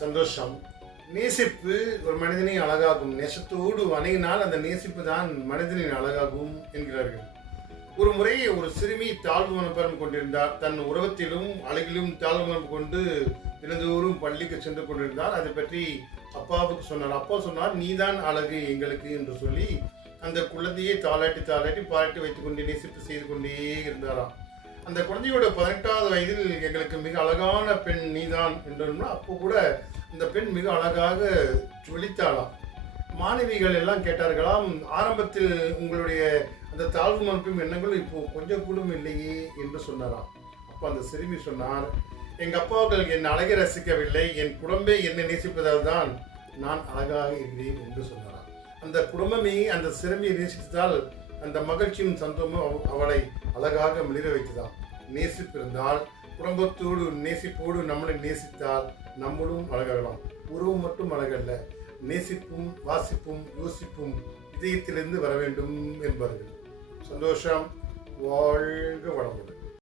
சந்தோஷம். நேசிப்பு ஒரு மனிதனை அழகாகும். நேசத்தோடு அணுகினால் அந்த நேசிப்பு தான் மனிதனின் அழகாகும் என்கிறார்கள். ஒரு முறை ஒரு சிறுமி தாழ்வு மனப்பான்மை கொண்டிருந்தார். தன் உருவத்திலும் அழகிலும் தாழ்வு மனப்பு கொண்டு தினந்தோறும் பள்ளிக்கு சென்று கொண்டிருந்தார். அதை பற்றி அப்பாவுக்கு சொன்னார். அப்பா சொன்னார், நீதான் அழகு எங்களுக்கு என்று சொல்லி அந்த குழந்தையை தாளாட்டி பாராட்டி வைத்துக் கொண்டே நேசிப்பு செய்து கொண்டே இருந்தாராம். அந்த குழந்தையோட 18வது வயதில் எங்களுக்கு மிக அழகான பெண் நீதான் என்றோம்னா, அப்போ கூட அந்த பெண் மிக அழகாக ஜொலித்தாளாம். மாணவிகள் எல்லாம் கேட்டார்களாம், ஆரம்பத்தில் உங்களுடைய அந்த தாழ்வு மனப்பும் எண்ணங்களும் இப்போ கொஞ்சம் கூட இல்லையே என்று சொன்னாராம். அப்போ அந்த சிறுமி சொன்னார், எங்க அப்பாக்கள் என் அழகை ரசிக்கவில்லை, என் குடும்பமே என்னை நேசிப்பதால் தான் நான் அழகாக இருக்கிறேன் என்று சொன்னாராம். அந்த குடும்பமே அந்த சிறுமியை நேசித்ததால் அந்த மகிழ்ச்சியும் சந்தோமும் அவளை அழகாக மிளிர வைத்ததாம். நேசிப்பு இருந்தால், குடும்பத்தோடு நேசிப்போடு நம்மளை நேசித்தால் நம்மளும் அழகாகலாம். உருவம் மட்டும் அழகல்ல, நேசிப்பும் வாசிப்பும் யோசிப்பும் இதயத்திலிருந்து வர வேண்டும் என்பார்கள். சந்தோஷம். வாழ்க வளமுடன்.